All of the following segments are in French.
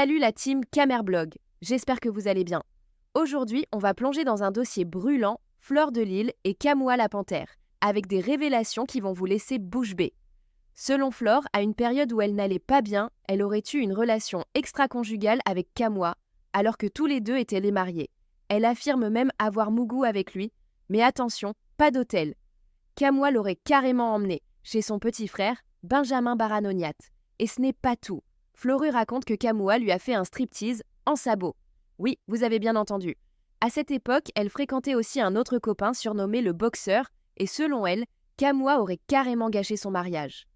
Salut la team Camerblog, j'espère que vous allez bien. Aujourd'hui, on va plonger dans un dossier brûlant, Fleur de Lys et Kamoua la panthère, avec des révélations qui vont vous laisser bouche bée. Selon Flore, à une période où elle n'allait pas bien, elle aurait eu une relation extra-conjugale avec Kamoua, alors que tous les deux étaient les mariés. Elle affirme même avoir mougou avec lui, mais attention, pas d'hôtel. Kamoua l'aurait carrément emmené chez son petit frère, Benjamin Baranoniat. Et ce n'est pas tout. Floru raconte que Kamoua lui a fait un striptease en sabot. Oui, vous avez bien entendu. À cette époque, elle fréquentait aussi un autre copain surnommé le boxeur, et selon elle, Kamoua aurait carrément gâché son mariage.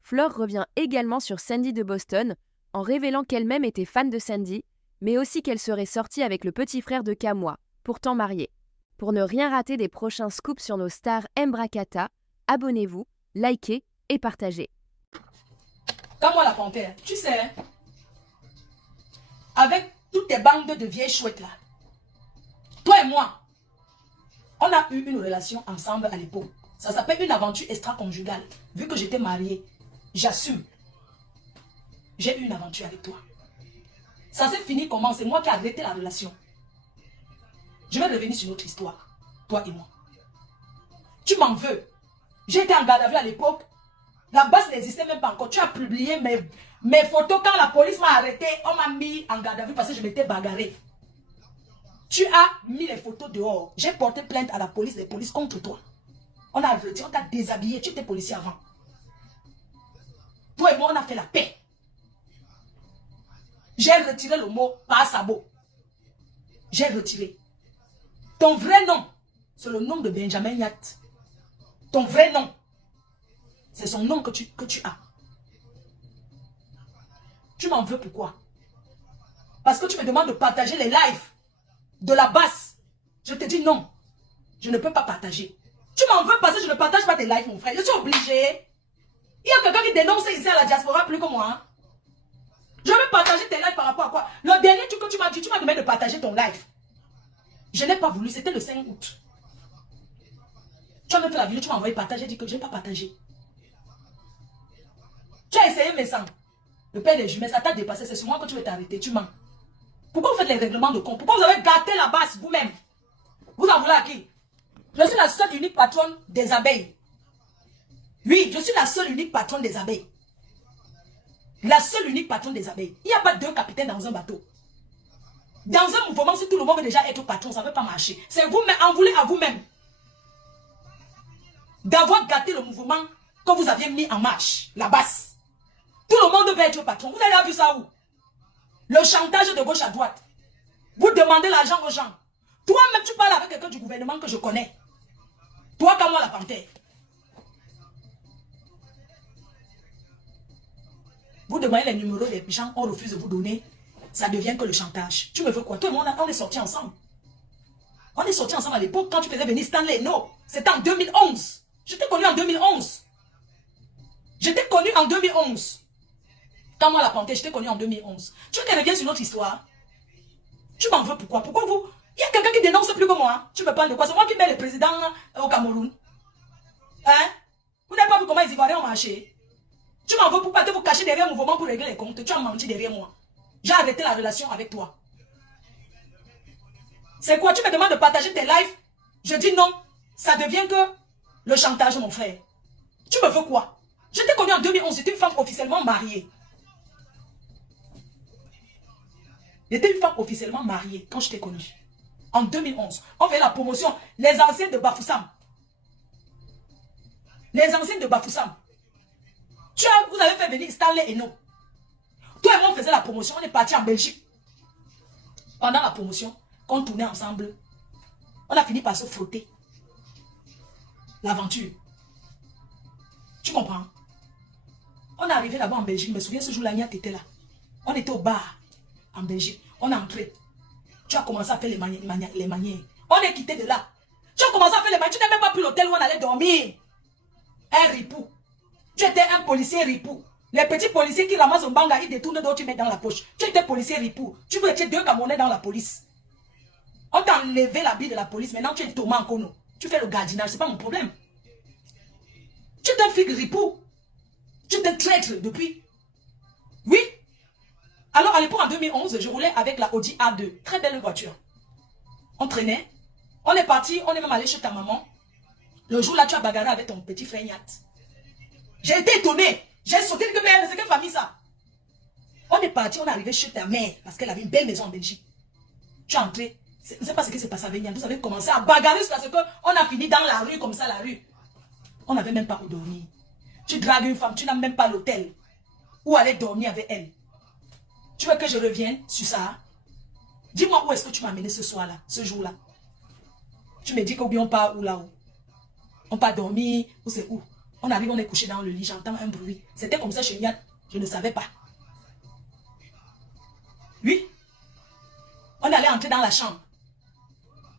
Flore revient également sur Sandy de Boston, en révélant qu'elle-même était fan de Sandy, mais aussi qu'elle serait sortie avec le petit frère de Kamoua, pourtant marié. Pour ne rien rater des prochains scoops sur nos stars Mbrakata, abonnez-vous, likez et partagez. Kamoua la panthère, tu sais, avec toutes tes bandes de vieilles chouettes là, toi et moi, on a eu une relation ensemble à l'époque. Ça s'appelle une aventure extra-conjugale. Vu que j'étais mariée, j'assume. J'ai eu une aventure avec toi. Ça s'est fini comment? C'est moi qui ai arrêté la relation. Je vais revenir sur notre histoire, toi et moi. Tu m'en veux. J'étais en garde à vue à l'époque. La base n'existait même pas encore. Tu as publié mes photos. Quand la police m'a arrêté, on m'a mis en garde à vue parce que je m'étais bagarré. Tu as mis les photos dehors. J'ai porté plainte à la police, les polices contre toi. On a retiré, on t'a déshabillé. Tu étais policier avant. Toi et moi, on a fait la paix. J'ai retiré le mot par sabot. J'ai retiré. Ton vrai nom, c'est le nom de Benjamin Yatt. Ton vrai nom, c'est son nom que tu as. Tu m'en veux pourquoi? Parce que tu me demandes de partager les lives de la basse. Je te dis non. Je ne peux pas partager. Tu m'en veux parce que je ne partage pas tes lives, mon frère. Je suis obligé. Il y a quelqu'un qui dénonce ici à la diaspora plus que moi. Hein? Je veux partager tes lives par rapport à quoi? Le dernier truc que tu m'as dit, tu m'as demandé de partager ton live. Je n'ai pas voulu, c'était le 5 août. Tu as même fait la vidéo, tu m'as envoyé partager, j'ai dit que je n'ai pas partagé. Tu as essayé mes sangs. Le père des jumelles, ça t'a dépassé, c'est sur moi que tu veux t'arrêter, tu mens. Pourquoi vous faites les règlements de compte? Pourquoi vous avez gâté la base vous-même? Vous en voulez à qui? Je suis la seule unique patronne des abeilles. Oui, je suis la seule unique patronne des abeilles. La seule unique patronne des abeilles. Il n'y a pas deux capitaines dans un bateau. Dans un mouvement, si tout le monde veut déjà être patron, ça ne peut pas marcher. C'est vous-même, en voulez à vous-même. D'avoir gâté le mouvement que vous aviez mis en marche, la base. Tout le monde veut être patron. Vous avez vu ça où? Le chantage de gauche à droite. Vous demandez l'argent aux gens. Toi-même, tu parles avec quelqu'un du gouvernement que je connais. Toi, Kamoua la panthère. Vous demandez les numéros des gens, on refuse de vous donner. Ça devient que le chantage. Tu me veux quoi? Toi et moi, on est sortis ensemble. On est sortis ensemble à l'époque quand tu faisais venir Stanley. Non, c'était en 2011. Je t'ai connu en 2011. Je t'ai connu en 2011. Kamoua la panthère, je t'ai connu en 2011. Tu veux qu'elle revienne sur notre histoire? Tu m'en veux pourquoi? Pourquoi vous? Il y a quelqu'un qui dénonce plus que moi. Tu me parles de quoi? C'est moi qui mets le président au Cameroun. Hein? Vous n'avez pas vu comment les Ivoiriens ont marché? Tu m'en veux pour pas te vous cacher derrière un mouvement pour régler les comptes. Tu as menti derrière moi. J'ai arrêté la relation avec toi. C'est quoi? Tu me demandes de partager tes lives? Je dis non. Ça devient que le chantage, mon frère. Tu me veux quoi? Je t'ai connu en 2011. J'étais une femme officiellement mariée. J'étais une femme officiellement mariée quand je t'ai connue. En 2011. On fait la promotion. Les anciens de Bafoussam. Les anciens de Bafoussam. Vous avez fait venir Stanley et nous. Toi et moi, on faisait la promotion. On est parti en Belgique. Pendant la promotion, quand on tournait ensemble, on a fini par se frotter. L'aventure. Tu comprends? On est arrivé là-bas en Belgique. Je me souviens ce jour-là, Niat était là. On était au bar en Belgique. On est entré. Tu as commencé à faire les manières. On est quitté de là. Tu as commencé à faire les manières. Tu n'as même pas pris l'hôtel où on allait dormir. Un ripou. Tu étais un policier ripou. Les petits policiers qui ramassent un banga, ils détournent d'autres, tu mets dans la poche. Tu étais policier ripou. Tu veux être deux Camerounais dans la police. On t'a enlevé l'habit de la police. Maintenant, tu es Thomas en Kono. Tu fais le gardinage. Ce n'est pas mon problème. Tu es un flic ripou. Tu es un traître depuis. Oui. Alors, à l'époque, en 2011, je roulais avec la Audi A2. Très belle voiture. On traînait. On est parti, on est même allé chez ta maman. Le jour-là, tu as bagarré avec ton petit frère Nyat. J'ai été étonnée. J'ai sauté de merde, c'est quelle famille ça? On est parti, on est arrivé chez ta mère parce qu'elle avait une belle maison en Belgique. Tu es entré. Je ne sais pas ce qui s'est passé avec Nyat. Vous avez commencé à bagarrer jusqu'à ce qu'on a fini dans la rue, comme ça, la rue. On n'avait même pas où dormir. Tu dragues une femme, tu n'as même pas l'hôtel où aller dormir avec elle. Tu veux que je revienne sur ça? Dis-moi où est-ce que tu m'as amené ce soir-là, ce jour-là. Tu me dis qu'on on part où là-haut? On part dormir, ou c'est où? On arrive, on est couché dans le lit, j'entends un bruit. C'était comme ça chez Nyat, je ne savais pas. Oui. On allait entrer dans la chambre.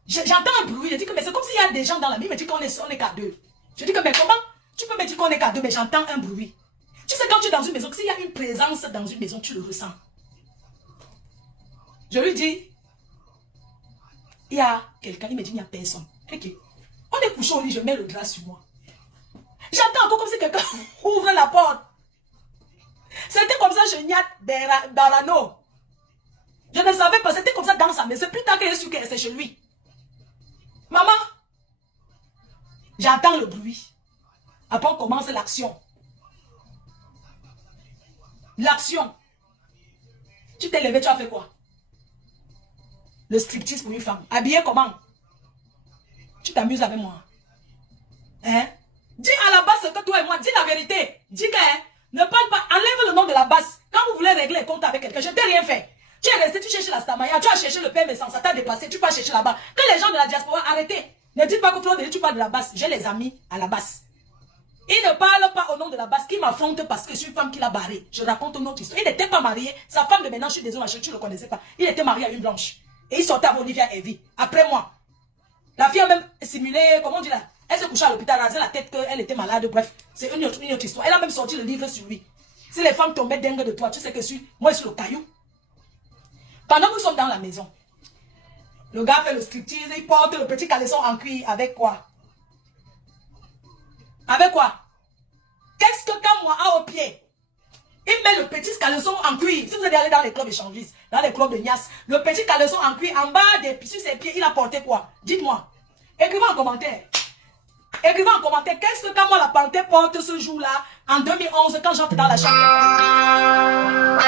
J'entends un bruit, je dis que mais c'est comme s'il y a des gens dans la maison, il me dit qu'on est qu'à deux. Je dis que mais comment? Tu peux me dire qu'on est qu'à deux, mais j'entends un bruit. Tu sais quand tu es dans une maison, s'il y a une présence dans une maison, tu le ressens. Je lui dis, il y a quelqu'un, il me dit il n'y a personne. Ok. On est couché au lit, je mets le drap sur moi. J'entends encore comme si quelqu'un ouvre la porte. C'était comme ça chez Nyat Barano. Je ne savais pas, c'était comme ça dans sa maison. C'est plus tard que je suis que c'est chez lui. Maman, j'entends le bruit. Après on commence l'action. L'action. Tu t'es levé, tu as fait quoi? Le striptease pour une femme. Habillé comment? Tu t'amuses avec moi. Hein? Dis à la base ce que toi et moi, dis la vérité. Dis que ne parle pas, enlève le nom de la base. Quand vous voulez régler les comptes avec quelqu'un, je ne t'ai rien fait. Tu es resté, tu cherches la Stamaya, tu as cherché le PM sans ça t'a dépassé, tu peux chercher là-bas. Que les gens de la diaspora, arrêtez. Ne dites pas que toi, tu parles de la base. J'ai les amis à la base. Il ne parle pas au nom de la base qui m'affronte parce que je suis une femme qui l'a barré. Je raconte une autre histoire. Il n'était pas marié. Sa femme de maintenant, je suis désolé, tu ne le connaissais pas. Il était marié à une blanche. Et il sortait avec Olivia Evie. Après moi. La fille a même simulé, comment on dit là? Elle se couchait à l'hôpital, rasait la tête qu'elle était malade. Bref, c'est une autre histoire. Elle a même sorti le livre sur lui. Si les femmes tombaient dingue de toi, tu sais que moi je suis le caillou. Pendant que nous sommes dans la maison, le gars fait le striptease, il porte le petit caleçon en cuir avec quoi? Avec quoi? Qu'est-ce que quand moi a au pied? Il met le petit caleçon en cuir. Si vous allez aller dans les clubs échangistes, dans les clubs de Nias, le petit caleçon en cuir en bas sur ses pieds, il a porté quoi? Dites-moi. Écrivez en commentaire. Écrivez en commentaire. Qu'est-ce que quand moi la panthère porte ce jour-là, en 2011, quand j'entre dans la chambre?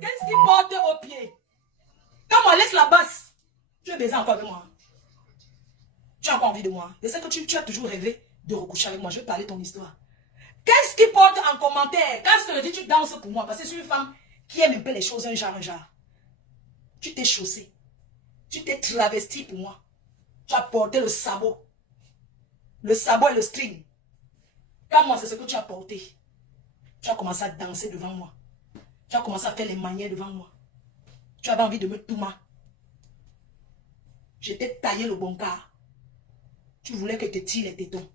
Qu'est-ce qu'il porte au pied? Quand moi laisse la basse, tu es baisé encore avec moi. Tu as encore envie de moi. Je sais que tu as toujours rêvé de recoucher avec moi. Je vais parler ton histoire. Qu'est-ce qu'il porte en commentaire? Quand je te dis, tu danses pour moi. Parce que je suis une femme qui aime un peu les choses, un genre. Tu t'es chaussé. Tu t'es travesti pour moi. Tu as porté le sabot. Le sabot et le string. Quand moi, c'est ce que tu as porté. Tu as commencé à danser devant moi. Tu as commencé à faire les manières devant moi. Tu avais envie de me touma. Je t'ai taillé le bon quart. Tu voulais que je te tire les tétons.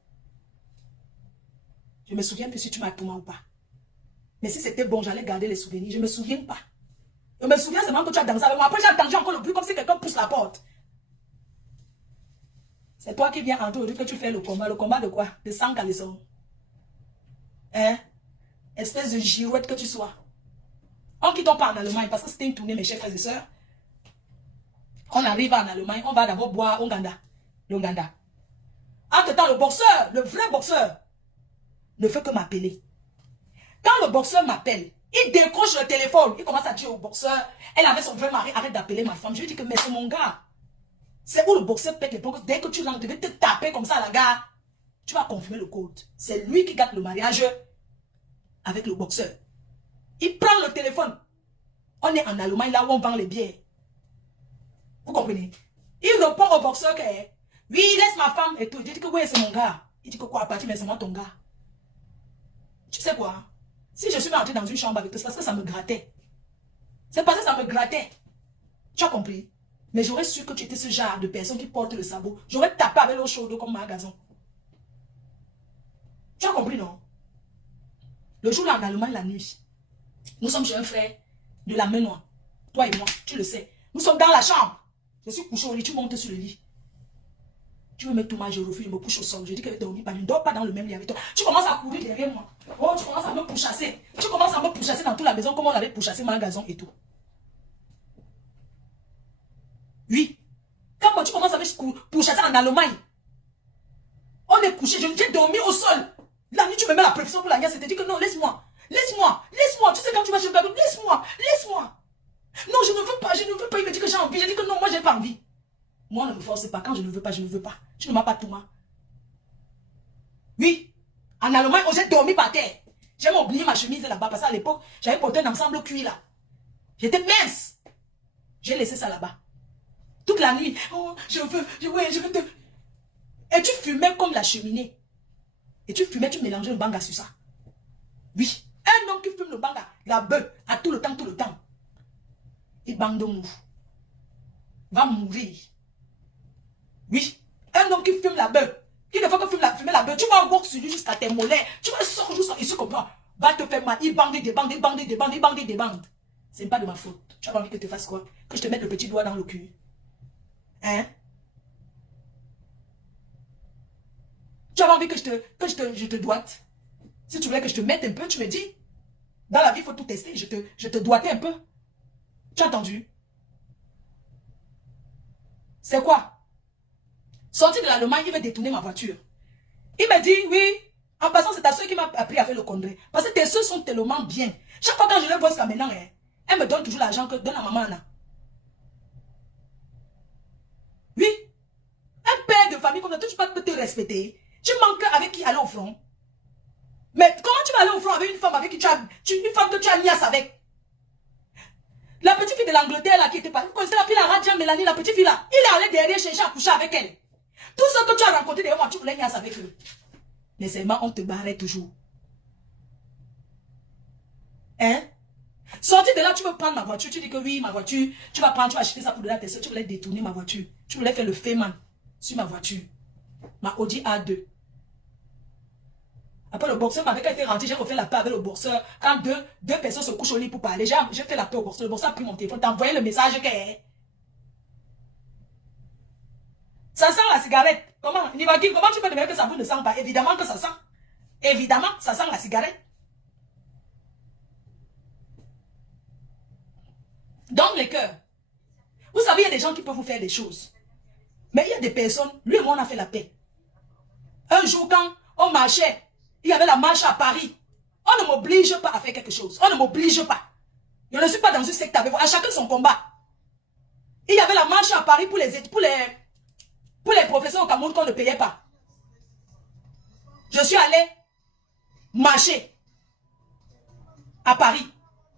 Je ne me souviens plus si tu m'as touma ou pas. Mais si c'était bon, j'allais garder les souvenirs. Je ne me souviens pas. Je me souviens seulement que tu as dansé avec moi. Après, j'ai entendu encore le bruit comme si quelqu'un pousse la porte. C'est toi qui viens entrer aujourd'hui que tu fais le combat. Le combat de quoi? De 100 caleçons. Hein? Espèce de girouette que tu sois. On quitte pas en Allemagne parce que c'était une tournée, mes chers frères et sœurs. On arrive en Allemagne, on va d'abord boire l'Ouganda. Entre-temps, le boxeur, le vrai boxeur, ne fait que m'appeler. Quand le boxeur m'appelle, il décroche le téléphone, il commence à dire au boxeur, elle avait son vrai mari, arrête d'appeler ma femme. Je lui dis que mais c'est mon gars. C'est où le boxeur pète les plombs. Dès que tu rentres, tu vas te taper comme ça à la gare. Tu vas confirmer le code. C'est lui qui gâte le mariage avec le boxeur. Il prend le téléphone. On est en Allemagne, là où on vend les bières. Vous comprenez? Il répond au boxeur que oui, laisse ma femme et tout. Je dis que oui, c'est mon gars. Il dit que quoi, à partir, mais c'est moi ton gars. Tu sais quoi? Si je suis rentré dans une chambre avec toi, c'est parce que ça me grattait. C'est parce que ça me grattait. Tu as compris? Mais j'aurais su que tu étais ce genre de personne qui porte le sabot. J'aurais tapé avec l'eau chaude comme ma gazon. Tu as compris, non? Le jour là en Allemagne, la nuit, nous sommes chez un frère de la main noire. Toi et moi, tu le sais. Nous sommes dans la chambre. Je suis couché au lit, tu montes sur le lit. Tu me mets tout mal, je refuse, je me couche au sol. Je dis que je ne dors pas dans le même lit avec toi. Tu commences à courir derrière moi. Oh, tu commences à me pourchasser. Tu commences à me pourchasser dans toute la maison comme on avait pourchassé ma gazon et tout. Oui. Quand tu commences à me pourchasser en Allemagne, on est couché, j'ai dormi au sol. La nuit, tu me mets la pression pour la guerre, c'est-à-dire que non, laisse-moi. Laisse-moi, laisse-moi. Tu sais quand tu vas chez le bateau, laisse-moi, laisse-moi. Non, je ne veux pas, je ne veux pas. Il me dit que j'ai envie. Je dis que non, moi, j'ai pas envie. Moi, ne me force pas. Quand je ne veux pas, je ne veux pas. Tu ne m'as pas tout mal. Oui. En Allemagne, j'ai dormi par terre. J'ai oublié ma chemise là-bas parce qu'à l'époque, j'avais porté un ensemble cuit là. J'étais mince. J'ai laissé ça là-bas. Toute la nuit. Oh, je veux te... Et tu fumais comme la cheminée. Et tu fumais, tu mélangeais le banga sur ça. Oui. Un homme qui fume le banga, la bœuf, à tout le temps, tout le temps. Il bande de mou. Va mourir. Oui. Un homme qui fume la bœuf, qui ne fait que fumer la bœuf, tu vas encore sur lui jusqu'à tes mollets. Tu vas sortir jusqu'à ici comme ça. Va te faire mal. Il bande des bandes, des bandes, des bandes, des bandes, des bandes. C'est pas de ma faute. Tu as pas envie que je te fasse quoi? Que je te mette le petit doigt dans le cul. Hein? Tu as envie que je te doite? Si tu voulais que je te mette un peu, tu me dis. Dans la vie, il faut tout tester. Je te doigtais un peu. Tu as entendu? C'est quoi? Sorti de l'Allemagne, il veut détourner ma voiture. Il m'a dit, oui, en passant, c'est ta soeur qui m'a appris à faire le congrès. Parce que tes soeurs sont tellement bien. Chaque fois quand je les vois jusqu'à maintenant, elle me donne toujours l'argent que donne à maman Anna. Oui. Un père de famille comme ça, tu peux te respecter. Tu manques avec qui aller au front. Mais comment tu vas aller au front avec une femme avec qui une femme que tu as niasse avec? La petite fille de l'Angleterre là qui était pas. Vous connaissez la fille la Radia Mélanie, la petite fille là. Il est allé derrière chercher à coucher avec elle. Tout ce que tu as rencontré derrière moi, tu voulais niasse avec eux. Mais seulement on te barrait toujours. Hein? Sorti de là, tu veux prendre ma voiture. Tu dis que oui, ma voiture, tu vas prendre, tu vas acheter ça pour donner à tes soeurs. Tu voulais détourner ma voiture. Tu voulais faire le féman sur ma voiture. Ma Audi A2. Après, le boxeur m'avait été rentré, j'ai refait la paix avec le boxeur. Quand deux personnes se couchent au lit pour parler, j'ai fait la paix au boxeur. Le boxeur a pris mon téléphone, t'as envoyé le message que... Ça sent la cigarette. Comment? Nivaki, comment tu peux demander que ça ne sent pas? Évidemment que ça sent. Évidemment, ça sent la cigarette. Donc, les cœurs. Vous savez, il y a des gens qui peuvent vous faire des choses. Mais il y a des personnes, lui et moi, on a fait la paix. Un jour, quand on marchait, il y avait la marche à Paris. On ne m'oblige pas à faire quelque chose. On ne m'oblige pas. Je ne suis pas dans une secte avec vous. À chacun son combat. Il y avait la marche à Paris pour les professeurs au Cameroun qu'on ne payait pas. Je suis allé marcher à Paris.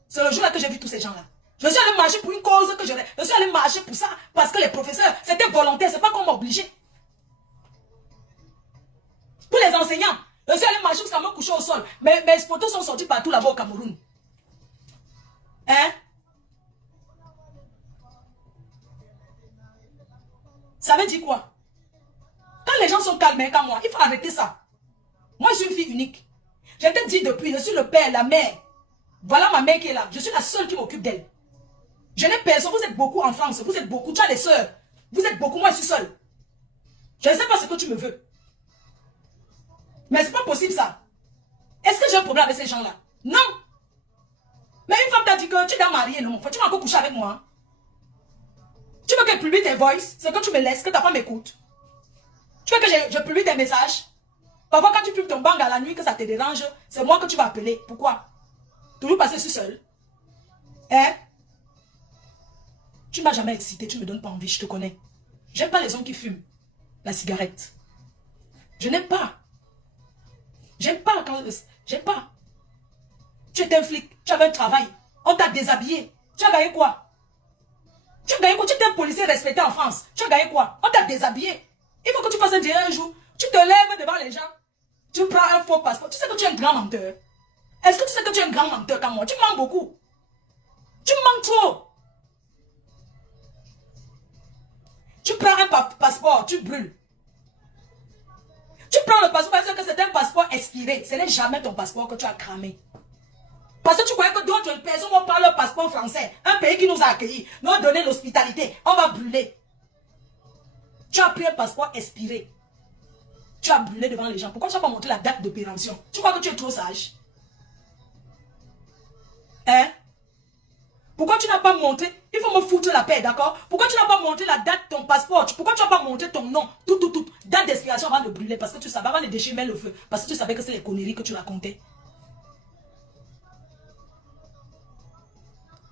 C'est le jour-là que j'ai vu tous ces gens-là. Je suis allé marcher pour une cause que je suis allé marcher pour ça. Parce que les professeurs, c'était volontaire. C'est pas qu'on m'a obligé. Pour les enseignants, je suis allé marcher jusqu'à me coucher au sol. Mes photos sont sorties partout là-bas au Cameroun. Hein? Ça veut dire quoi? Quand les gens sont calmes comme moi, il faut arrêter ça. Moi, je suis une fille unique. Je t'ai dit depuis, je suis le père, la mère. Voilà ma mère qui est là. Je suis la seule qui m'occupe d'elle. Je n'ai personne. Vous êtes beaucoup en France. Vous êtes beaucoup. Tu as des soeurs. Vous êtes beaucoup. Moi, je suis seule. Je ne sais pas ce que tu me veux. Mais c'est pas possible ça. Est-ce que j'ai un problème avec ces gens-là? Non. Mais une femme t'a dit que tu dois marier, non? Tu vas encore coucher avec moi. Tu veux que je publie tes voices? C'est que tu me laisses, que ta femme m'écoute. Tu veux que je publie tes messages? Parfois, quand tu fumes ton bang à la nuit, que ça te dérange, c'est moi que tu vas appeler. Pourquoi? Toujours parce que je suis seule. Hein? Tu ne m'as jamais excité, tu ne me donnes pas envie, je te connais. J'aime pas les hommes qui fument la cigarette. Je n'aime pas. J'aime pas quand... J'aime pas. Tu étais un flic, tu avais un travail. On t'a déshabillé. Tu as gagné quoi? Tu as gagné quoi? Tu étais un policier respecté en France. Tu as gagné quoi? On t'a déshabillé. Il faut que tu fasses un dîner un jour. Tu te lèves devant les gens. Tu prends un faux passeport. Tu sais que tu es un grand menteur. Est-ce que tu sais que tu es un grand menteur comme moi? Tu mens beaucoup. Tu mens trop. Tu prends un passeport, tu brûles. Tu prends le passeport parce que c'est un passeport expiré. Ce n'est jamais ton passeport que tu as cramé. Parce que tu croyais que d'autres personnes vont prendre leur passeport français. Un pays qui nous a accueillis, nous a donné l'hospitalité. On va brûler. Tu as pris un passeport expiré. Tu as brûlé devant les gens. Pourquoi tu n'as pas montré la date de péremption? Tu crois que tu es trop sage? Hein? Pourquoi tu n'as pas montré? Il faut me foutre la paix, d'accord? Pourquoi tu n'as pas montré la date de ton passeport? Pourquoi tu n'as pas montré ton nom? Tout. Date d'expiration avant de brûler. Parce que tu savais, avant de déchirer le feu. Parce que tu savais que c'est les conneries que tu racontais.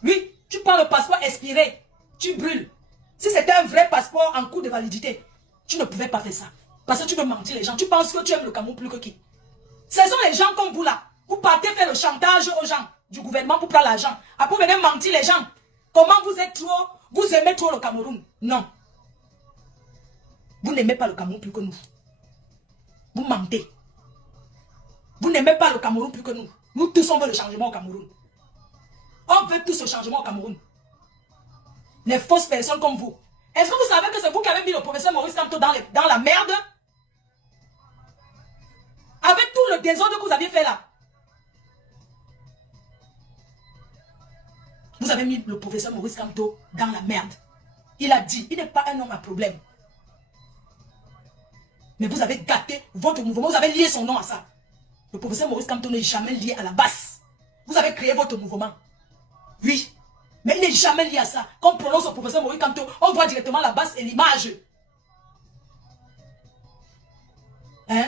Oui, tu prends le passeport expiré. Tu brûles. Si c'était un vrai passeport en cours de validité, tu ne pouvais pas faire ça. Parce que tu veux mentir les gens. Tu penses que tu aimes le Cameroun plus que qui? Ce sont les gens comme vous là. Vous partez faire le chantage aux gens du gouvernement pour prendre l'argent. Après, vous venez mentir les gens. Comment vous êtes trop, vous aimez trop le Cameroun? Non. Vous n'aimez pas le Cameroun plus que nous. Vous mentez. Vous n'aimez pas le Cameroun plus que nous. Nous tous on veut le changement au Cameroun. On veut tous le changement au Cameroun. Les fausses personnes comme vous. Est-ce que vous savez que c'est vous qui avez mis le professeur Maurice Kamto dans la merde? Avec tout le désordre que vous aviez fait là. Vous avez mis le professeur Maurice Kamto dans la merde. Il a dit, il n'est pas un homme à problème. Mais vous avez gâté votre mouvement, vous avez lié son nom à ça. Le professeur Maurice Kamto n'est jamais lié à la basse. Vous avez créé votre mouvement. Oui. Mais il n'est jamais lié à ça. Quand on prononce le professeur Maurice Kamto, on voit directement la basse et l'image. Hein?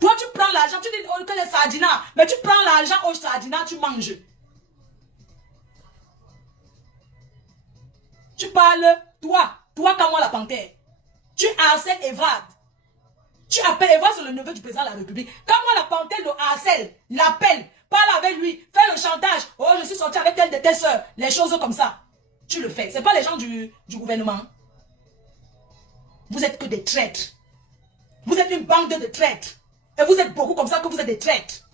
Toi, tu prends l'argent, tu dis que les sardinas, mais tu prends l'argent aux sardinas, tu manges. Tu parles, toi comme moi la panthère. Tu harcèles Evade. Tu appelles Evade, c'est le neveu du président de la République. Quand moi la panthère le harcèle, l'appelle, parle avec lui, fais le chantage. Oh, je suis sorti avec telle de tes soeurs. Les choses comme ça. Tu le fais. Ce n'est pas les gens du gouvernement. Vous êtes que des traîtres. Vous êtes une bande de traîtres. Et vous êtes beaucoup comme ça que vous êtes des traîtres.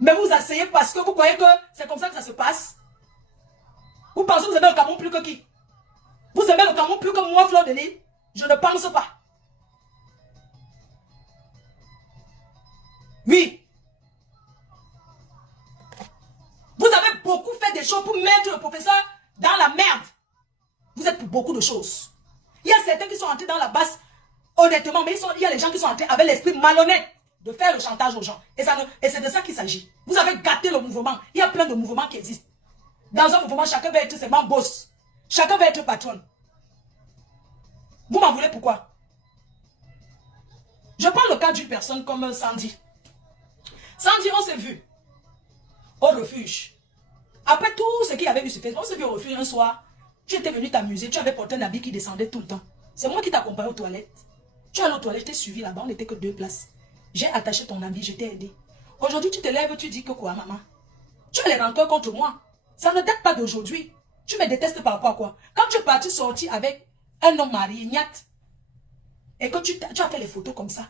Mais vous asseyez parce que vous croyez que c'est comme ça que ça se passe. Vous pensez que vous aimez le Cameroun plus que qui? Vous aimez le Cameroun plus que moi, Fleur de Lys? Je ne pense pas. Oui. Vous avez beaucoup fait des choses pour mettre le professeur dans la merde. Vous êtes pour beaucoup de choses. Il y a certains qui sont entrés dans la basse, honnêtement, mais il y a les gens qui sont entrés avec l'esprit malhonnête de faire le chantage aux gens. Et c'est de ça qu'il s'agit. Vous avez gâté le mouvement. Il y a plein de mouvements qui existent. Dans un mouvement, chacun va être seulement boss. Chacun va être patron. Vous m'en voulez pourquoi? Je prends le cas d'une personne comme Sandy. Sandy, on s'est vu au refuge. Après tout ce qu'il y avait eu sur Facebook, on s'est vu au refuge un soir. Tu étais venu t'amuser, tu avais porté un habit qui descendait tout le temps. C'est moi qui t'accompagnais aux toilettes. Tu es allé aux toilettes, je t'ai suivi là-bas, on n'était que 2 places. J'ai attaché ton habit, je t'ai aidé. Aujourd'hui, tu te lèves, tu dis que quoi, maman? Tu as les rancœurs contre moi. Ça ne date pas d'aujourd'hui. Tu me détestes par rapport à quoi? Quand tu es parti sortir avec un homme marié, Niat, et que tu as fait les photos comme ça,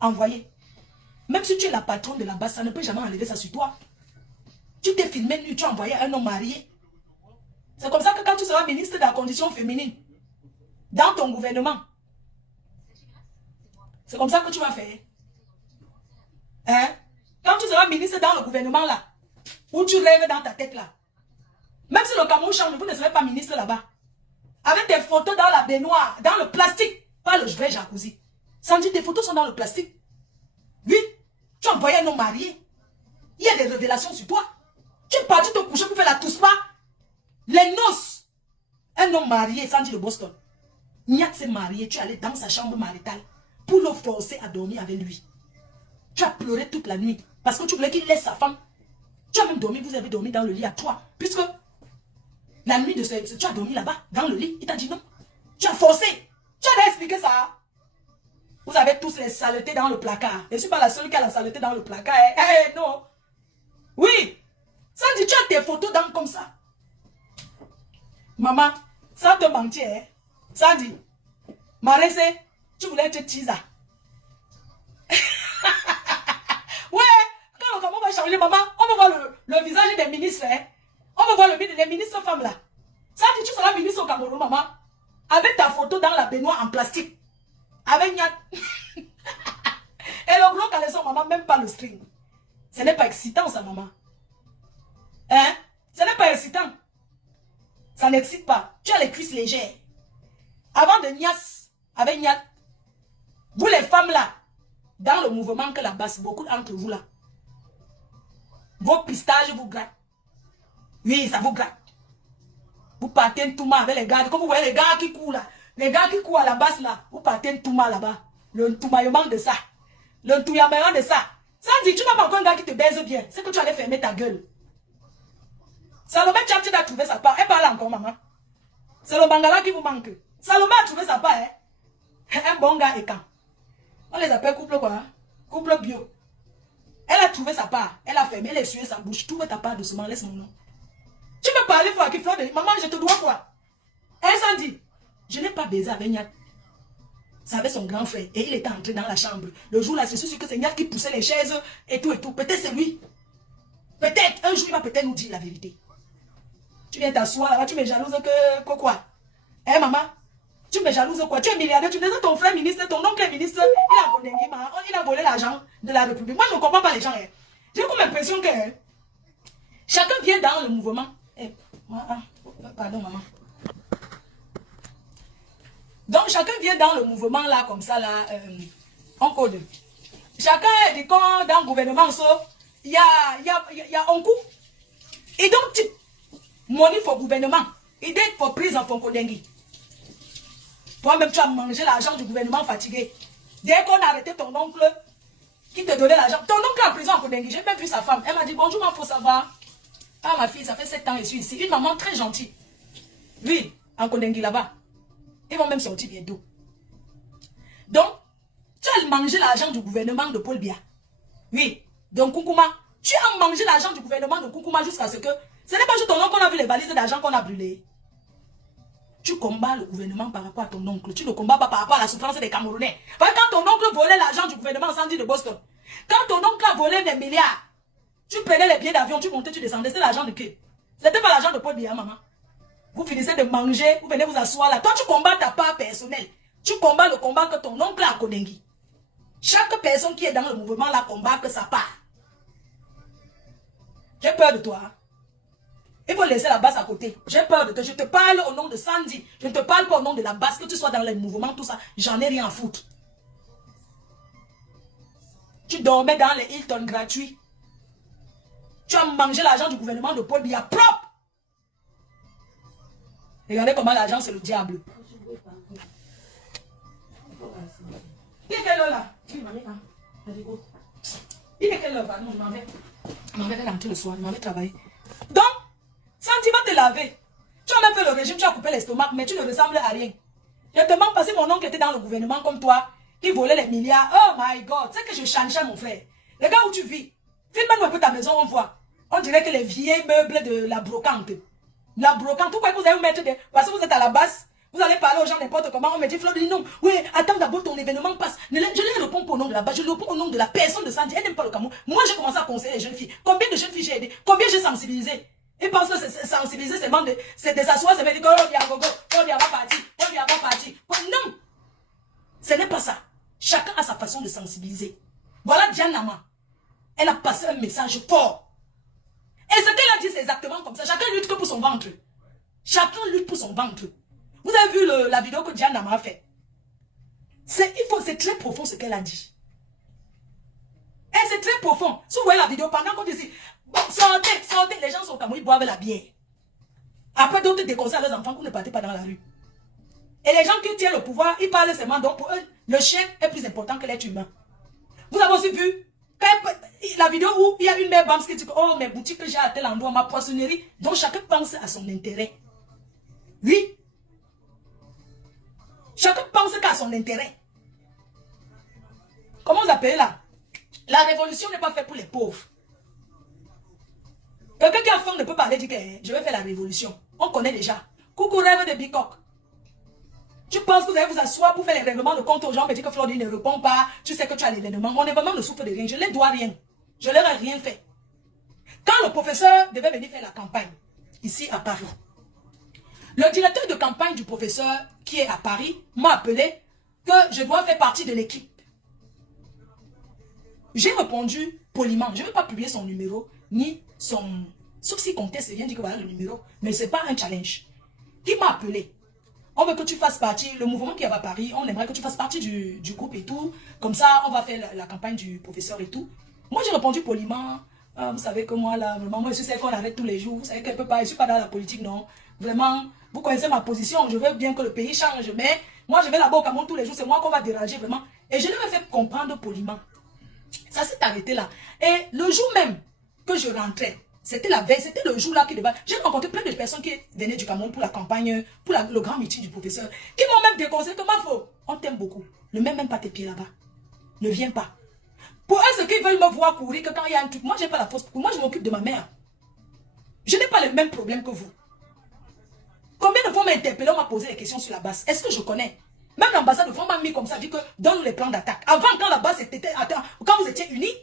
envoyé. Même si tu es la patronne de la base, ça ne peut jamais enlever ça sur toi. Tu t'es filmé nu, tu as envoyé un homme marié. C'est comme ça que quand tu seras ministre de la condition féminine, dans ton gouvernement, c'est comme ça que tu vas faire. Hein? Quand tu seras ministre dans le gouvernement là, où tu rêves dans ta tête là, même si le Cameroun change, vous ne serez pas ministre là-bas. Avec tes photos dans la baignoire, dans le plastique, pas le vrai jacuzzi. Sandy, tes photos sont dans le plastique. Oui, tu as envoyé un homme marié. Il y a des révélations sur toi. Tu es parti te coucher pour faire la touspa. Les noces. Un homme marié, Sandy de Boston. Niat s'est marié, tu es allé dans sa chambre maritale pour le forcer à dormir avec lui. Tu as pleuré toute la nuit parce que tu voulais qu'il laisse sa femme. Tu as même dormi, vous avez dormi dans le lit à toi. Puisque la nuit de ce, tu as dormi là-bas, dans le lit. Il t'a dit non. Tu as forcé. Tu as expliqué ça. Vous avez tous les saletés dans le placard. Je ne suis pas la seule qui a la saleté dans le placard. Non. Oui. Ça dit, tu as tes photos dans comme ça. Maman, sans te mentir, ça dit, Maresse, tu voulais être Tisa. Ouais, quand le Cameroun va changer, maman, on va voir le visage des ministres. On va voir les ministres femmes là. Ça dit, tu seras ministre au Cameroun, maman. Avec ta photo dans la baignoire en plastique. Avec Niat. Et le gros caleçon, maman, même pas le string. Ce n'est pas excitant, ça, maman. Hein? Ce n'est pas excitant. Ça n'excite pas. Tu as les cuisses légères. Avant de Nias, avec Nias, vous les femmes là, dans le mouvement que la basse, beaucoup d'entre vous là, vos pistages vous grattent. Oui, ça vous gratte. Vous partez tout mal avec les gars. Comme vous voyez les gars qui courent là. Les gars qui courent à la base là. Vous partez tout mal là-bas. Le toumaillement de ça. Le toumaillement de ça. Ça dit, tu n'as pas encore un gars qui te baise bien. C'est que tu allais fermer ta gueule. Salomé Tchatchid a trouvé sa part. Elle parle encore, maman. C'est le Bangala qui vous manque. Salomé a trouvé sa part. Hein? Un bon gars et quand. On les appelle couple quoi? Hein? Couple bio. Elle a trouvé sa part. Elle a fermé, elle a essuyé sa bouche. Trouve ta part doucement. Laisse mon nom. Tu me parlais pour qui Fleur de Lille. Maman, je te dois quoi? Elle s'en dit. Je n'ai pas baisé avec Niat. Ça avait son grand frère. Et il était entré dans la chambre. Le jour là, je suis sûr que c'est Niat qui poussait les chaises et tout et tout. Peut-être c'est lui. Peut-être. Un jour, il va peut-être nous dire la vérité. Tu viens t'asseoir là-bas, tu me jalouses que quoi? Hein, maman? Tu me jalouses quoi? Tu es milliardaire, tu me dis ton frère ministre, ton oncle est ministre, il a volé l'argent de la République. Moi, je ne comprends pas les gens. Hein. J'ai comme l'impression que chacun vient dans le mouvement. Pardon, maman. Donc, chacun vient dans le mouvement là, comme ça, là, en code. Chacun dit quand dans le gouvernement, il y a un coup. Et donc, money pour gouvernement. Idée pour prise en Fonkodengi. Toi-même, tu as mangé l'argent du gouvernement fatigué. Dès qu'on a arrêté ton oncle qui te donnait l'argent, ton oncle est en prison en Kodengi, j'ai même vu sa femme. Elle m'a dit, bonjour, il faut savoir. Ah, ma fille, ça fait 7 ans que je suis ici. Une maman très gentille. Oui, en Kodengi là-bas. Ils vont même sortir bientôt. Donc, tu as mangé l'argent du gouvernement de Paul Biya. Oui, donc Koukouma. Tu as mangé l'argent du gouvernement de Koukouma jusqu'à ce que... Ce n'est pas juste ton oncle qu'on a vu les valises d'argent qu'on a brûlées. Tu combats le gouvernement par rapport à ton oncle. Tu ne combats pas par rapport à la souffrance des Camerounais. Parce que quand ton oncle volait l'argent du gouvernement Sandy de Boston, quand ton oncle a volé des milliards, tu prenais les billets d'avion, tu montais, tu descendais. C'est l'argent de qui? C'était pas l'argent de Paul Biya, maman. Vous finissez de manger, vous venez vous asseoir là. Toi, tu combats ta part personnelle. Tu combats le combat que ton oncle a à Kodengi. Chaque personne qui est dans le mouvement là combat que sa part. J'ai peur de toi. Hein? Il faut laisser la basse à côté. J'ai peur de toi. Je te parle au nom de Sandy. Je ne te parle pas au nom de la basse. Que tu sois dans les mouvements, tout ça. J'en ai rien à foutre. Tu dormais dans les Hilton gratuits. Tu as mangé l'argent du gouvernement de Paul Biya propre. Regardez comment l'argent c'est le diable. Il est quelle heure là? Il est quelle heure? Non, je m'en vais. Je m'en vais rentrer le soir. Je m'en vais travailler. Donc, Sandy va te laver. Tu as même fait le régime, tu as coupé l'estomac, mais tu ne ressembles à rien. Je te demande parce que mon oncle était dans le gouvernement comme toi, qui volait les milliards. Oh my God, c'est que je changeais mon frère. Regarde où tu vis. Filme-nous un peu ta maison, on voit. On dirait que les vieux meubles de la brocante. La brocante, pourquoi vous allez vous mettre des... Parce que vous êtes à la base, vous allez parler aux gens n'importe comment, on me dit, Fleur de Lille, non, oui, attends d'abord ton événement passe. Je ne réponds pas au nom de la base, je réponds au nom de la personne de Sandy, elle n'aime pas le Cameroun. Moi, j'ai commencé à conseiller les jeunes filles. Combien de jeunes filles j'ai aidé? Combien j'ai sensibilisé? Ils pensent que c'est sensibiliser, c'est de s'asseoir, c'est de dire, oh, il y a gogo, oh, il y a pas parti, oh, il y a pas parti. Non, ce n'est pas ça. Chacun a sa façon de sensibiliser. Voilà Diane Nama. Elle a passé un message fort. Et ce qu'elle a dit, c'est exactement comme ça. Chacun lutte que pour son ventre. Chacun lutte pour son ventre. Vous avez vu la vidéo que Diane Nama a fait. C'est très profond ce qu'elle a dit. Et c'est très profond. Si vous voyez la vidéo, pendant qu'on dit, bon, sortez, les gens sont comme ils boivent la bière. Après, d'autres déconseillent à leurs enfants qu'on ne partez pas dans la rue. Et les gens qui tiennent le pouvoir, ils parlent seulement, donc pour eux, le chien est plus important que l'être humain. Vous avez aussi vu la vidéo où il y a une mère Bams qui dit que oh, mes boutiques que j'ai à tel endroit, ma poissonnerie. Donc chacun pense à son intérêt. Oui. Chacun pense qu'à son intérêt. Comment vous appelez là? La révolution n'est pas faite pour les pauvres. Quelqu'un qui a faim ne peut pas aller dire que je vais faire la révolution. On connaît déjà. Coucou rêve de Bicoque. Tu penses que vous allez vous asseoir pour faire les règlements de compte aux gens, mais dire que Floride ne répond pas, tu sais que tu as l'événement. Mon événement ne souffre de rien, je ne leur dois rien. Je leur ai rien fait. Quand le professeur devait venir faire la campagne, ici à Paris, le directeur de campagne du professeur qui est à Paris m'a appelé que je dois faire partie de l'équipe. J'ai répondu poliment, je ne vais pas publier son numéro, ni son... Sauf si conteste vient dire que voilà le numéro, mais ce n'est pas un challenge. Il m'a appelé. On veut que tu fasses partie, le mouvement qui est à Paris, on aimerait que tu fasses partie du groupe et tout. Comme ça, on va faire la campagne du professeur et tout. Moi, j'ai répondu poliment. Ah, vous savez que moi, là, vraiment, moi, je sais qu'on arrête tous les jours. Vous savez qu'elle peut pas, je ne suis pas dans la politique, non. Vraiment, vous connaissez ma position. Je veux bien que le pays change, mais moi, je vais là-bas au Cameroun tous les jours. C'est moi qu'on va déranger, vraiment. Et je l'ai fait comprendre poliment. Ça s'est arrêté là. Et le jour même que je rentrais, c'était la veille, c'était le jour là qui devait. J'ai rencontré plein de personnes qui venaient du Cameroun pour la campagne, pour le grand meeting du professeur, qui m'ont même déconseillé que Mafo, on t'aime beaucoup. Ne mets même pas tes pieds là-bas. Ne viens pas. Pour eux, ceux qui veulent me voir courir, que quand il y a un truc, moi, je n'ai pas la force pour. Moi, je m'occupe de ma mère. Je n'ai pas les mêmes problèmes que vous. Combien de fois on m'a interpellé, on m'a posé des questions sur la base? Est-ce que je connais? Même l'ambassade de France m'a mis comme ça, dit que donne les plans d'attaque. Avant, quand la base était. Quand vous étiez unis,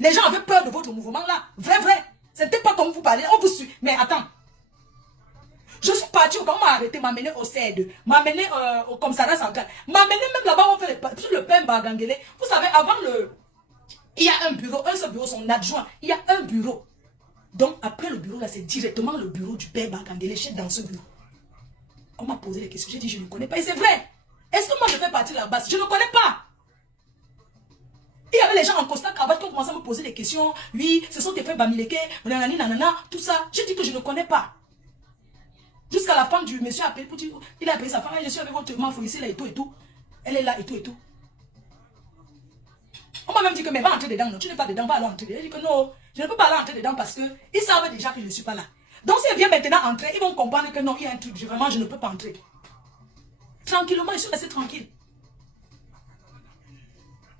les gens avaient peur de votre mouvement là. Vrai, vrai. C'était pas comme vous parlez. On vous suit. Mais attends. Je suis parti, quand on m'a arrêté, m'a mené au CED, m'a mené au commissariat central, m'a mené même là-bas, on fait le pain Bagangélé. Vous savez, avant le. Il y a un bureau, un seul bureau, son adjoint. Il y a un bureau. Donc, après le bureau, là, c'est directement le bureau du père Bagangélé, chef dans ce bureau. On m'a posé les questions. J'ai dit, je ne connais pas. Et c'est vrai. Est-ce que moi, je fais partie de la base? Je ne connais pas. Il y avait les gens en costard cravate qui ont commencé à me poser des questions. Oui, ce sont tes frères Bamileke, nanani, nanana, tout ça. J'ai dit que je ne connais pas. Jusqu'à la femme du monsieur appelé pour dire, il a appelé sa femme, je suis avec votre maman ici, là, et tout, et tout. Elle est là, et tout, et tout. On m'a même dit que, mais va entrer dedans, non, tu n'es pas dedans, va aller entrer dedans. J'ai dit que non, je ne peux pas aller entrer dedans parce que ils savent déjà que je ne suis pas là. Donc, si elle vient maintenant entrer, ils vont comprendre que non, il y a un truc, vraiment, je ne peux pas entrer. Tranquillement, je suis resté tranquille.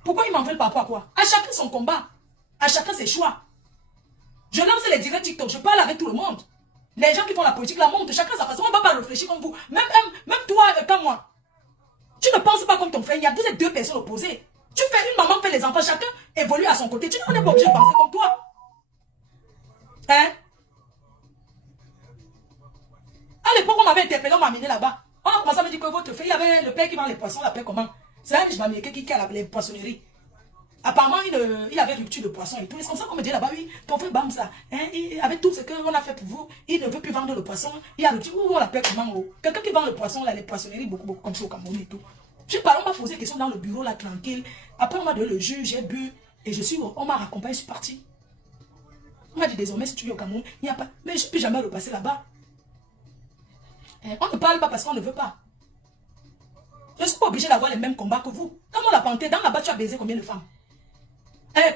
Pourquoi ils m'en veulent par rapport à quoi? À chacun son combat. À chacun ses choix. Je lance les directs TikTok, je parle avec tout le monde. Les gens qui font la politique la montrent, chacun sa façon, on ne va pas réfléchir comme vous. Même toi, comme moi. Tu ne penses pas comme ton frère, il y a deux personnes opposées. Tu fais une maman, fait les enfants, chacun évolue à son côté. Tu n'es pas obligé de penser comme toi. Hein? À l'époque, on m'avait interpellé, on m'a amené là-bas. On a commencé à me dire que votre frère, il y avait le père qui vend les poissons, l'appelait comment? C'est un riche américain qui a les poissonneries. Apparemment, il avait rupture de poisson et tout. C'est comme ça qu'on me dit là-bas, oui, ton frère Bam, ça. Hein, avec tout ce qu'on a fait pour vous, il ne veut plus vendre le poisson. Il a rupture, on l'appelle comment? Quelqu'un qui vend le poisson, là, les poissonneries, beaucoup comme ça au Cameroun et tout. Je parle, on m'a posé des questions dans le bureau, là, tranquille. Après, on m'a donné le jus, j'ai bu. Et on m'a raccompagné, je suis parti. On m'a dit, désormais, si tu viens au Cameroun, il n'y a pas. Mais je ne peux jamais repasser là-bas. On ne parle pas parce qu'on ne veut pas. Je ne suis pas obligé d'avoir les mêmes combats que vous. Quand on l'a panté, dans là-bas, tu as baisé combien de femmes?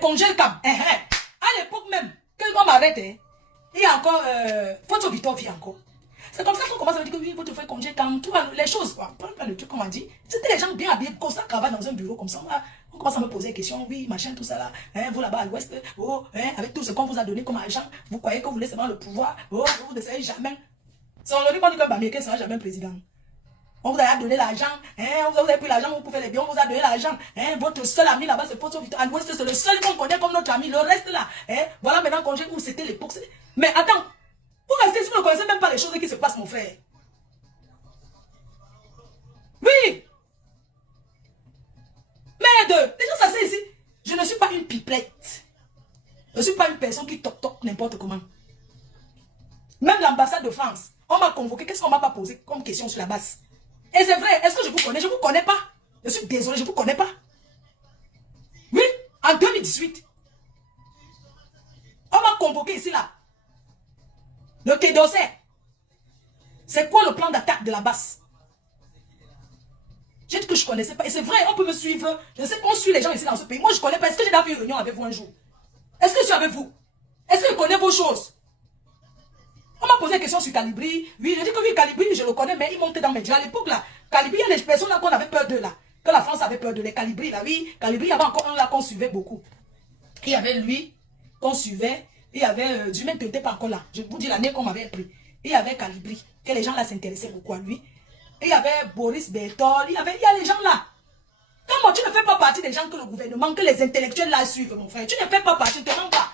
Congèle cam. À l'époque même, quand on m'arrête, il y a encore. Votre Victor vit encore. C'est comme ça qu'on commence à me dire que oui, votre frère congèle cam. Tout les choses, quoi. Pas le truc qu'on m'a dit. C'était les gens bien habillés, comme ça, cravate dans un bureau comme ça. On commence à me poser des questions. Oui, machin, tout ça là. Vous là-bas à l'ouest, avec tout ce qu'on vous a donné comme argent, vous croyez que vous laissez vraiment le pouvoir. Vous ne savez jamais. C'est aujourd'hui qu'on dit que Bamileke ne sera jamais président. On vous a donné l'argent, vous avez pris l'argent, vous pouvez les biens, on vous a donné l'argent. Votre seul ami là-bas, c'est Fosso Victor. À l'ouest, c'est le seul qu'on connaît comme notre ami. Le reste là, voilà maintenant qu'on où c'était l'époque. Mais attends, vous restez si vous ne connaissez même pas les choses qui se passent, mon frère. Oui. Merde, déjà ça c'est ici. Je ne suis pas une pipelette. Je ne suis pas une personne qui toque n'importe comment. Même l'ambassade de France, on m'a convoqué. Qu'est-ce qu'on m'a pas posé comme question sur la base? Et c'est vrai, est-ce que je vous connais? Je ne vous connais pas. Je suis désolé, je ne vous connais pas. Oui, en 2018, on m'a convoqué ici là. Le Quai d'Orsay. C'est quoi le plan d'attaque de la base? J'ai dit que je ne connaissais pas. Et c'est vrai, on peut me suivre. Je sais qu'on suit les gens ici dans ce pays. Moi, je ne connais pas. Est-ce que j'ai déjà eu une réunion avec vous un jour? Est-ce que je suis avec vous? Est-ce que je connais vos choses? On m'a posé des questions sur Calibri. Oui, je dis que oui, Calibri, je le connais, mais il montait dans mes dieux. À l'époque, là, Calibri, il y a des personnes là qu'on avait peur d'eux, là. Que la France avait peur de les Calibri, là, oui. Calibri, il y avait encore un là qu'on suivait beaucoup. Il y avait lui, qu'on suivait. Il y avait du même qui n'était pas encore là. Je vous dis l'année qu'on m'avait pris. Il y avait Calibri, que les gens là s'intéressaient beaucoup à lui. Et il y avait Boris Bertol. Il y a les gens là. Quand moi, tu ne fais pas partie des gens que le gouvernement, que les intellectuels là suivent, mon frère. Tu ne fais pas partie, tu ne te rends pas.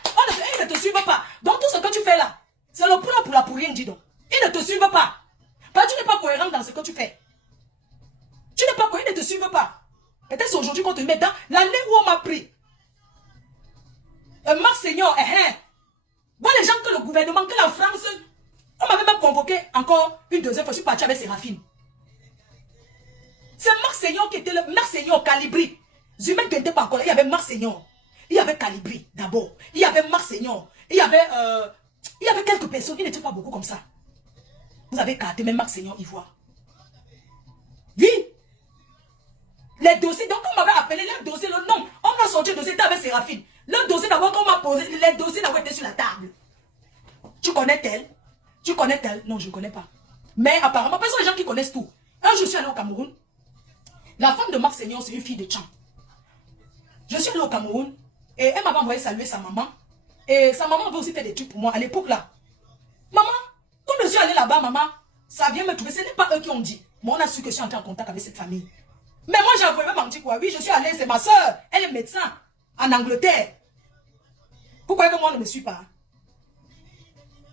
Ils ne te suivent pas. Donc tout ce que tu fais là, c'est le pour la pour rien, dis donc. Ils ne te suivent pas. Parce que tu n'es pas cohérent dans ce que tu fais. Tu n'es pas cohérent, ils ne te suivent pas. Peut-être c'est aujourd'hui qu'on te met dans l'année où on m'a pris. Marc Seigneur, voilà les gens que le gouvernement, que la France, on m'avait même convoqué encore une deuxième fois, je suis parti avec Séraphine. C'est Marc Seigneur qui était le Marc Seigneur Calibri. Zumen qui n'était pas encore là. Il y avait Marc Seigneur. Il y avait Calibri d'abord. Il y avait Marc Seigneur. Il y avait quelques personnes. Il n'était pas beaucoup comme ça. Vous avez carté même Marc Seigneur Ivoire. Oui. Les dossiers, donc on m'avait appelé le dossier, le nom. On m'a sorti le dossier avec Séraphine. Le dossier d'abord qu'on m'a posé, les dossiers d'abord étaient sur la table. Tu connais tel? Tu connais tel? Non, je ne connais pas. Mais apparemment, parce que les gens qui connaissent tout. Un jour, je suis allé au Cameroun. La femme de Marc Seigneur, c'est une fille de Tchang. Je suis allé au Cameroun et elle m'avait envoyé saluer sa maman. Et sa maman avait aussi fait des trucs pour moi à l'époque là. Maman, quand je suis allé là-bas, maman, ça vient me trouver. Ce n'est pas eux qui ont dit. Mais on a su que je suis entré en contact avec cette famille. Mais moi, j'avouais même menti quoi. Oui, je suis allé, c'est ma soeur. Elle est médecin en Angleterre. Pourquoi que moi, on ne me suit pas?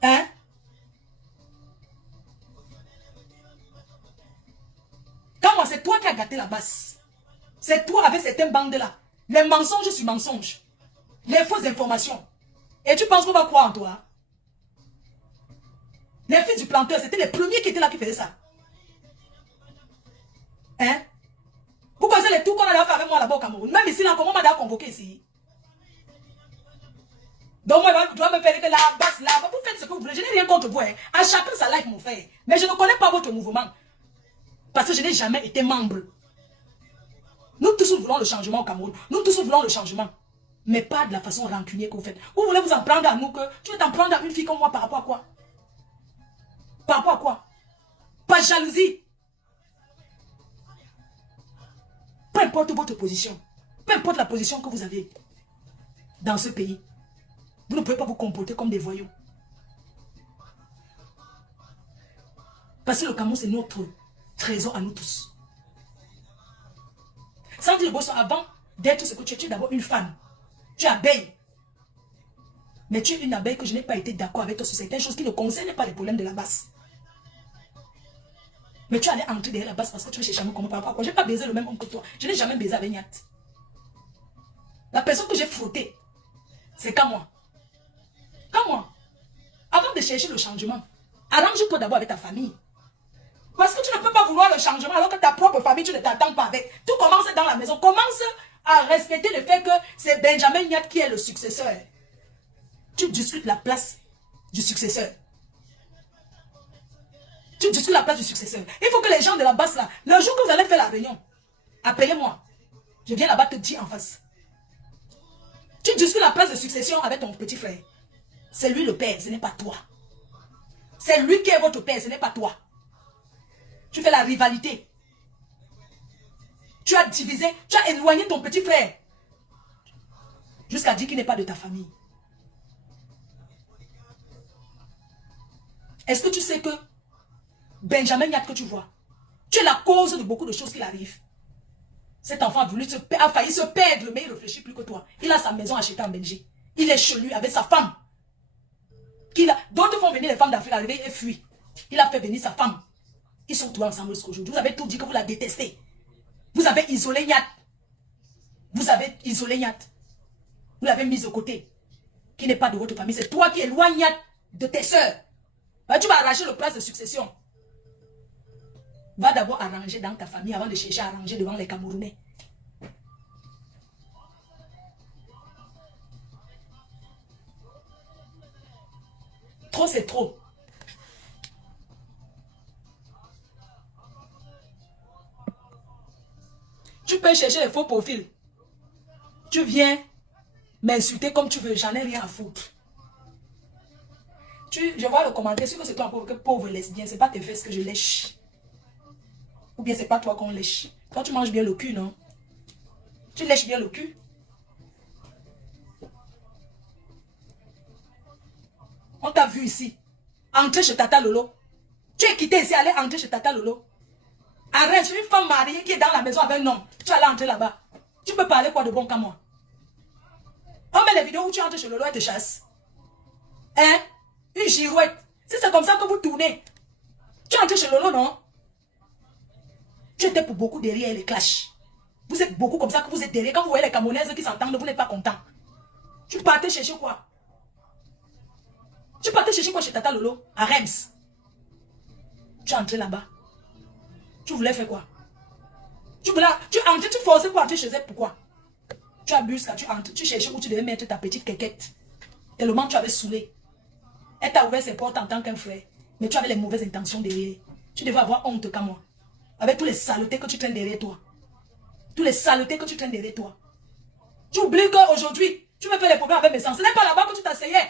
Hein? Quand moi, c'est toi qui as gâté la basse. C'est toi avec certaines bandes-là. Les mensonges sur mensonges. Les fausses informations. Et tu penses qu'on va croire en toi? Les fils du planteur, c'était les premiers qui étaient là qui faisaient ça. Hein? Vous pensez les tours qu'on a fait avec moi là-bas au Cameroun? Même ici, là, comment on m'a déjà convoqué ici? Donc moi, je dois me faire que la basse là, vous faites ce que vous voulez. Je n'ai rien contre vous. Hein. À chacun sa life, mon frère. Mais je ne connais pas votre mouvement. Parce que je n'ai jamais été membre. Nous tous voulons le changement au Cameroun. Nous tous voulons le changement. Mais pas de la façon rancunière que vous faites. Vous voulez vous en prendre à nous que tu veux t'en prendre à une fille comme moi par rapport à quoi? Par rapport à quoi? Pas de jalousie. Peu importe votre position. Peu importe la position que vous avez dans ce pays. Vous ne pouvez pas vous comporter comme des voyous. Parce que le Cameroun, c'est notre trésor à nous tous. Sandrine Bosson, avant d'être ce que tu es d'abord une femme. Tu es abeille. Mais tu es une abeille que je n'ai pas été d'accord avec toi sur certaines choses qui ne concernent pas les problèmes de la basse. Mais tu allais entrer derrière la basse parce que tu veux chercher comment par rapport à quoi. Je n'ai pas baisé le même homme que toi. Je n'ai jamais baisé avec Niat. La personne que j'ai frottée, c'est qu'à moi. Qu'à moi. Avant de chercher le changement, arrange-toi d'abord avec ta famille. Parce que tu ne peux pas vouloir le changement alors que ta propre famille, tu ne t'attends pas avec. Tout commence dans la maison. Commence à respecter le fait que c'est Benjamin Niat qui est le successeur. Tu discutes la place du successeur. Tu discutes la place du successeur. Il faut que les gens de la basse là, le jour que vous allez faire la réunion, appelez-moi. Je viens là-bas te dire en face. Tu discutes la place de succession avec ton petit frère. C'est lui le père, ce n'est pas toi. C'est lui qui est votre père, ce n'est pas toi. Tu fais la rivalité. Tu as divisé, tu as éloigné ton petit frère. Jusqu'à dire qu'il n'est pas de ta famille. Est-ce que tu sais que Benjamin Niat que tu vois, tu es la cause de beaucoup de choses qui arrivent. Cet enfant a failli se perdre, mais il ne réfléchit plus que toi. Il a sa maison achetée en Belgique. Il est chez lui avec sa femme. D'autres font venir les femmes d'Afrique arriver et fuient. Il a fait venir sa femme. Ils sont tous ensemble aujourd'hui. Vous avez tout dit que vous la détestez. Vous avez isolé Niat. Vous avez isolé Niat. Vous l'avez mise de côté. Qui n'est pas de votre famille. C'est toi qui éloignes Niat de tes soeurs. Tu vas arracher le place de succession. Va d'abord arranger dans ta famille avant de chercher à arranger devant les Camerounais. Trop, c'est trop. Tu peux chercher les faux profils. Tu viens m'insulter comme tu veux. J'en ai rien à foutre. Je vois le commentaire. Si c'est toi pauvre lesbien, c'est pas tes fesses que je lèche. Ou bien c'est pas toi qu'on lèche. Toi tu manges bien le cul, non? Tu lèches bien le cul. On t'a vu ici. Entrer chez Tata Lolo. Tu es quitté ici, aller entrer chez Tata Lolo. Arrête, je suis une femme mariée qui est dans la maison avec un homme. Tu allais entrer là-bas. Tu peux parler quoi de bon qu'à moi? On met les vidéos où tu entres chez Lolo et te chasse. Hein? Une girouette. Si c'est comme ça que vous tournez. Tu entres chez Lolo, non? Tu étais pour beaucoup derrière les clashs. Vous êtes beaucoup comme ça que vous êtes derrière. Quand vous voyez les Camerounaises qui s'entendent, vous n'êtes pas content. Tu partais chercher quoi? Tu partais chercher quoi chez Tata Lolo? À Reims. Tu es entré là-bas. Tu voulais faire quoi? Tu entres, tu forçais pour entrer chez elle. Pourquoi? Tu abuses quand tu entres. Tu cherchais où tu devais mettre ta petite quéquette. Tellement tu avais saoulé. Elle t'a ouvert ses portes en tant qu'un frère. Mais tu avais les mauvaises intentions derrière. Tu devais avoir honte comme moi. Avec tous les saletés que tu traînes derrière toi. Tous les saletés que tu traînes derrière toi. Tu oublies qu'aujourd'hui, tu me fais les problèmes avec mes sens. Ce n'est pas là-bas que tu t'asseyais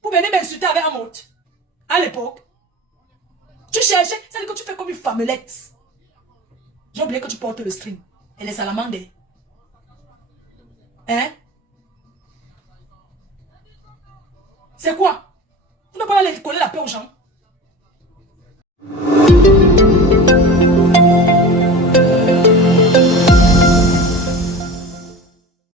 pour venir m'insulter avec un mot. À l'époque, tu cherchais, c'est-à-dire que tu fais comme une femmelette. J'ai oublié que tu portes le string et les salamandres. Hein? C'est quoi? Tu ne peux pas aller coller la paix aux gens.